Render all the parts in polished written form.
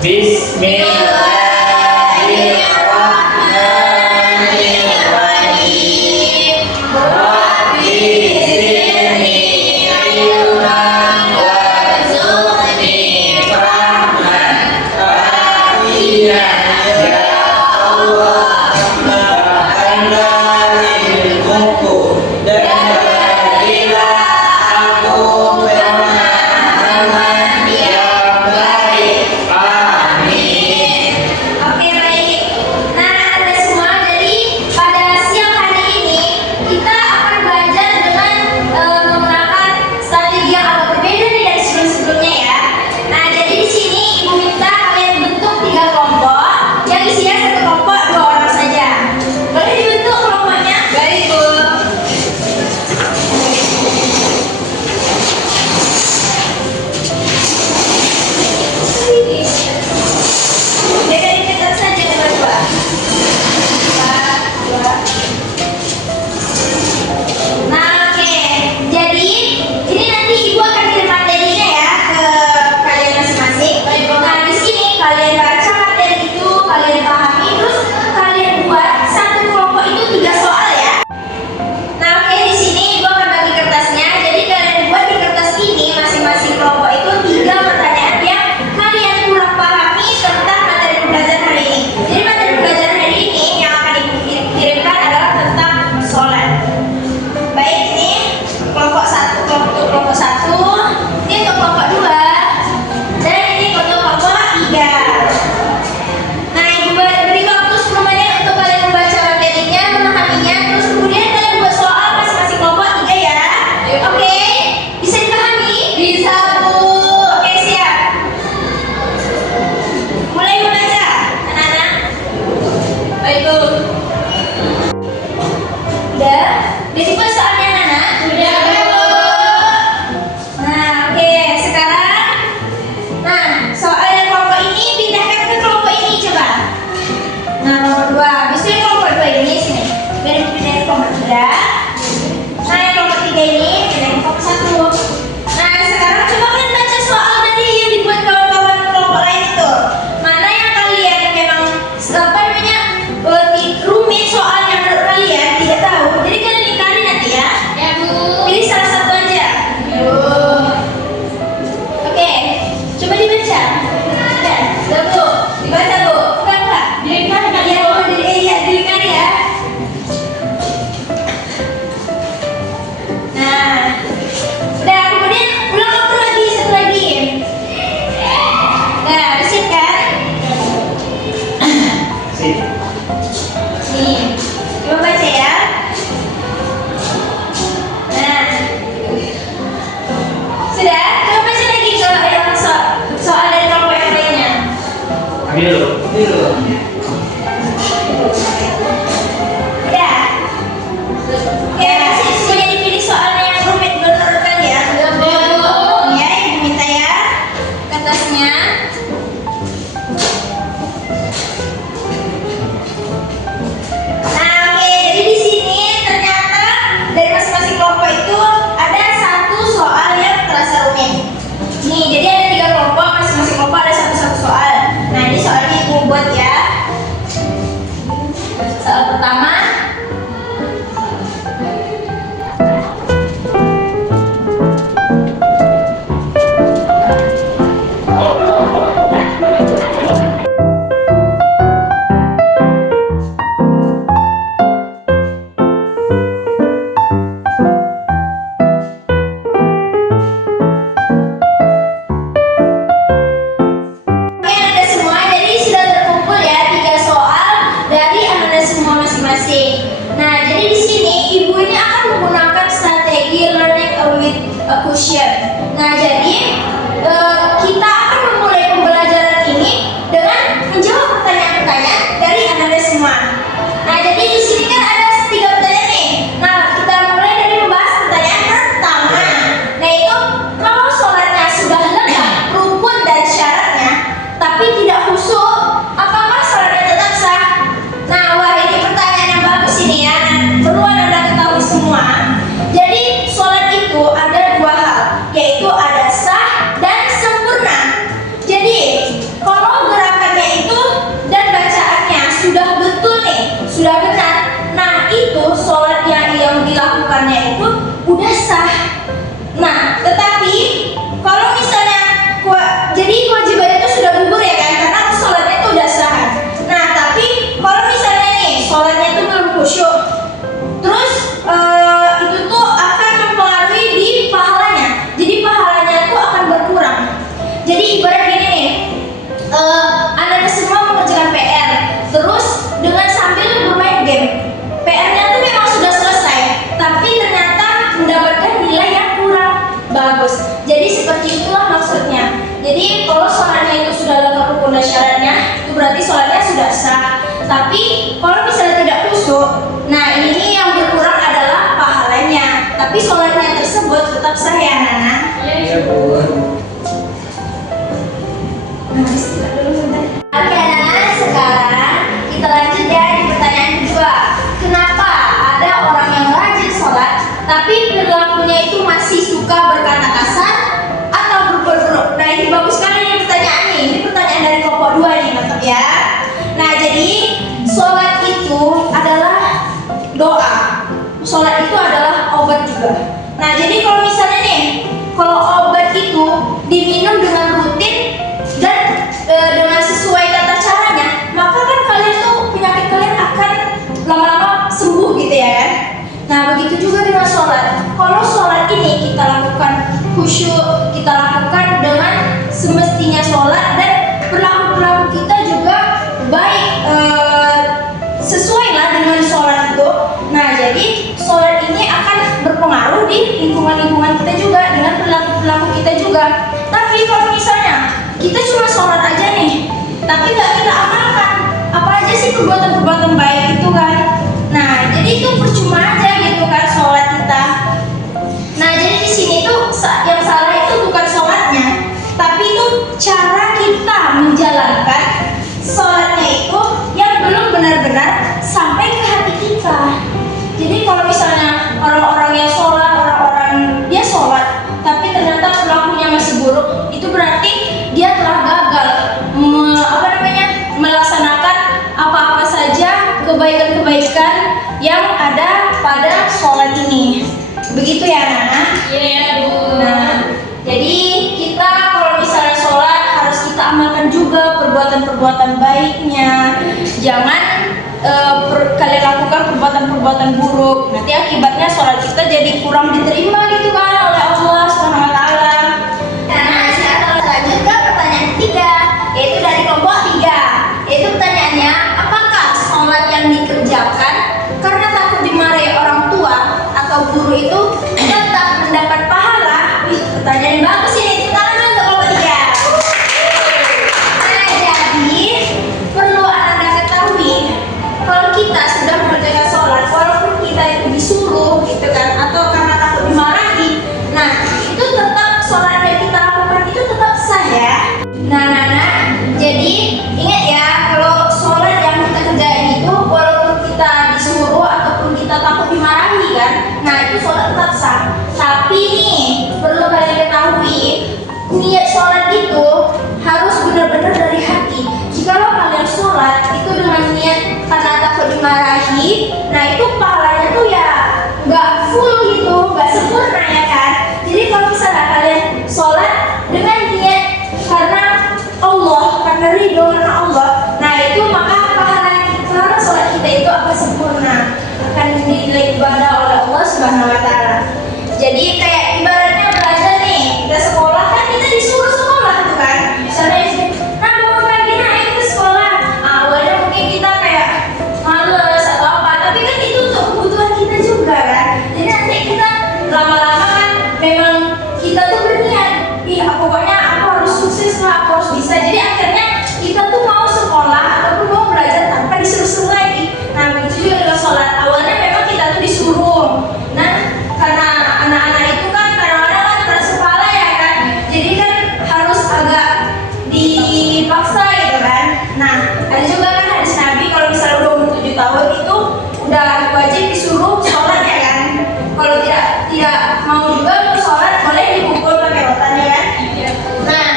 Bismillahirrahmanirrahim. Rabbi zidni ilman warzuqni fahman afiyan ya Allah. Anda ilmuku dan berilah aku pemahaman yang baik. Amin. Oke, baik. Nah, ada semua. Jadi pada siang hari ini kita akan belajar dengan menggunakan strategi yang agak berbeda nih dari sebelum-sebelumnya ya. Nah, jadi di sini Ibu minta kalian bentuk 3 kelompok yang isinya satu kelompok 2 orang saja. Boleh dibentuk kelompoknya? Baik, Bu. Jaga dekat saja berdua. 1, 2. Nah, oke. Jadi ini nanti Ibu akan kirim materinya ya ke kalian masing-masing. Nah, di sini kalian baca materi itu, kalian pahami, terus kalian buat satu kelompok itu 3 soal ya. Nah, oke, di sini Ibu akan bagi kertasnya. Jadi kalian buat di kertas ini masing-masing kelompok itu 3 pertanyaan yang kalian kurang pahami tentang materi pembelajaran hari ini. Jadi materi pembelajaran hari ini yang akan Ibu kirimkan adalah tentang sholat. Baik, ini kelompok 1, kelompok 1, ini untuk kelompok 2, dan ini untuk kelompok 3. Nah, Ibu beri waktu 10 menit untuk kalian membaca materinya, memahaminya, terus kemudian kalian buat soal masing-masing kelompok 3 ya. Oke, bisa dipahami? Bisa, Bu. Oke, siap. Mulai membaca, anak-anak. Baik, Bu. Udah? Udah dibuat soalnya, anak-anak? Udah, Bu. Nah, oke, sekarang soal yang kelompok ini pindahkan ke kelompok ini coba. Nah, nomor 2. Habis itu yang kelompok 2 ini sini. Biar pindah ke kelompok 3. Nah, yang kelompok 3 ini pindah ke kelompok 1. Nah, sekarang coba kalian baca soal tadi yang dibuat kawan-kawan kelompok lain itu. Mana yang kalian memang rumit soalnya menurut kalian tidak tahu. Jadi kalian ingkari nanti ya. Ya, Bu. Pilih salah satu aja. Oke, coba dibaca. Sudah, Bu. Dibaca, Bu. Enggak. Dilingkari ya, Bu. Dilingkari ya. Nah, udah, kemudian ulang waktu lagi, satu lagi. Nah, bersih kan? Nih, coba baca ya. Nah, sudah. Coba baca lagi soal dari kelompok yang lainnya. Ambil dulu. Ya. Ya, sudah dipilih soalnya yang rumit menurut kalian. Ya, Ibu minta ya kertasnya. Nah, oke, jadi di sini ternyata dari masing-masing kelompok itu ada satu soal yang terasa rumit. Nih, jadi ada 3 kelompok, masing-masing kelompok ada satu soal. Nah, ini soalnya Ibu buat ya. Soal pertama. Oke, ada semua. Jadi sudah terkumpul ya 3 soal dari anak-anak semua masing-masing. Nah, jadi di sini Ibu ini akan menggunakan strategi learning with a question. Nah, jadi kita akan memulai pembelajaran ini dengan menjawab pertanyaan-pertanyaan dari anak-anak semua. Nah, jadi di sini kan ada 3 pertanyaan nih. Nah, kita mulai dari membahas pertanyaan pertama. Nah, itu kalau sholatnya sudah lengkap rukun dan syaratnya, tapi tidak khusyuk, apakah sholatnya tetap sah? Nah, wah, ini pertanyaan yang bagus ini ya. Nah, perlu Anda ketahui semua. Jadi sholat itu ada 2 hal, yaitu ada sah dan sempurna. sholat itu adalah obat juga. Nah, jadi kalau misalnya nih, kalau obat itu diminum dengan rutin dan dengan sesuai tata caranya, maka kan kalian tuh penyakit kalian akan lama-lama sembuh gitu ya kan. Nah, begitu juga dengan sholat. Kalau sholat ini kita lakukan khusyuk, kita lakukan dengan semestinya sholat, dan perilaku kita juga baik, sesuai lah dengan sholat itu. Nah, jadi sholat ini akan berpengaruh di lingkungan kita juga, dengan perilaku kita juga. Tapi kalau misalnya kita cuma sholat aja nih, tapi nggak kita amalkan, apa aja sih perbuatan baik itu kan? Nah, jadi itu percuma aja gitu kan sholat kita. Nah, jadi di sini tuh yang salah itu bukan sholatnya, tapi itu cara kita menjalankan sholatnya itu yang belum benar-benar sampai ke hati kita. Jadi kalau misalnya orang-orang yang sholat, orang-orang dia sholat, tapi ternyata perilakunya masih buruk, itu berarti dia telah gagal melaksanakan apa-apa saja kebaikan-kebaikan yang ada pada sholat ini. Begitu ya, Nana? Iya, Bu. Nah, jadi kita kalau misalnya sholat harus kita amalkan juga perbuatan-perbuatan baiknya. Jangan kalian lakukan perbuatan-perbuatan buruk. Nanti akibatnya sholat kita jadi kurang diterima gitu kan oleh Allah Subhanahu wa taala. Nah, sekarang lanjut ke pertanyaan ketiga, yaitu dari kelompok 3. Yaitu pertanyaannya, apakah sholat yang dikerjakan karena takut dimarahi orang tua atau guru itu tetap mendapat pahala? Pertanyaan yang bagus ini, tangan untuk kelompok 3. Nah, jadi perlu Anda ketahui, kalau kita sudah mengerjakan sholat, walaupun kita itu disuruh gitu kan, atau karena takut dimarahi, nah itu tetap sholat yang kita lakukan itu tetap sah ya. Nah, jadi ingat ya, kalau sholat yang kita kerjain itu walaupun kita disuruh ataupun kita takut dimarahi kan, nah itu sholat tetap sah. Tapi nih perlu kalian ketahui, niat sholat itu harus benar-benar dari hati. Jikalau kalian sholat itu dengan niat karena takut dimarahi, nah itu pahalanya tuh ya nggak full gitu, nggak sempurna ya kan. Jadi kalau misalnya kalian sholat dengan niat karena Allah, karena ridho karena Allah, nah itu maka pahala sholat kita itu akan sempurna, akan dinilai ibadah oleh Allah Subhanahu wa taala. Jadi kayak ibaratnya belajar nih, kita sekolah kan kita disuruh sekolah tuh kan. Misalnya nah bangun pagi, nah ayo ke sekolah. Awalnya mungkin kita kayak males atau apa, tapi kan itu untuk kebutuhan kita juga kan. Jadi nanti kita lama-lama kan memang kita tuh berniat, pokoknya aku harus sukses lah, aku harus bisa. Jadi akhirnya kita tuh mau sekolah ataupun mau belajar tanpa disuruh-suruh lagi. Nah begitu juga dengan sholat, awalnya memang kita tuh disuruh. Nah karena anak-anak itu kan kadang-kadang kan keras kepala ya kan, jadi kan harus agak dipaksa gitu kan. Nah ada juga kan hadis Nabi kalau misalnya udah umur 7 tahun itu udah wajib disuruh sholat ya kan. Kalau tidak mau juga untuk sholat boleh dipukul pakai rotan ya kan. Nah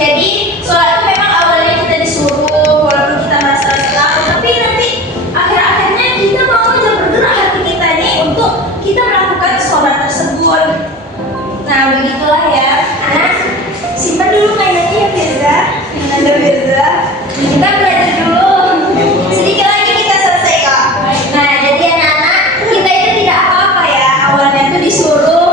jadi sholat itu memang awalnya kita disuruh walaupun kita merasa takut, tapi nanti akhir-akhirnya kita mau aja bergerak hati kita nih untuk kita melakukan sholat tersebut. Nah begitulah ya. Nah simpan dulu mainannya ya Firza. Ada Firza. Kita belajar dulu. Sedikit lagi kita selesai kok. Nah jadi anak-anak, kita itu tidak apa-apa ya. Awalnya tuh disuruh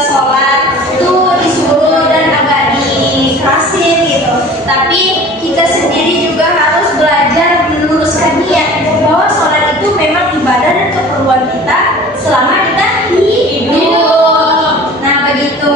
sholat, tuh disuruh dan agak dikerasin gitu. Tapi kita sendiri juga harus belajar meluruskan niat bahwa sholat itu memang ibadah dan keperluan kita selama kita hidup. Nah begitu.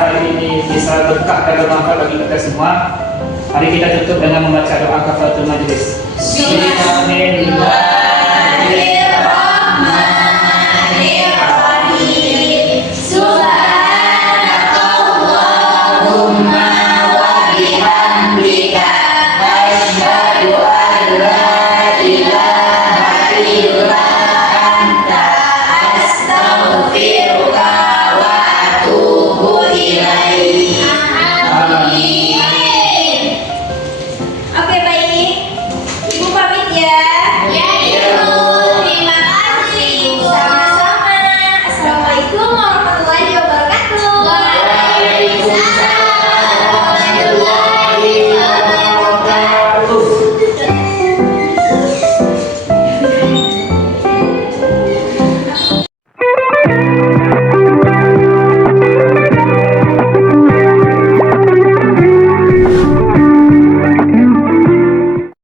hari ini bisa berkah dan bermanfaat bagi kita semua. Mari kita tutup dengan membaca doa kafaratul majlis. Bismillahirrahmanirrahim.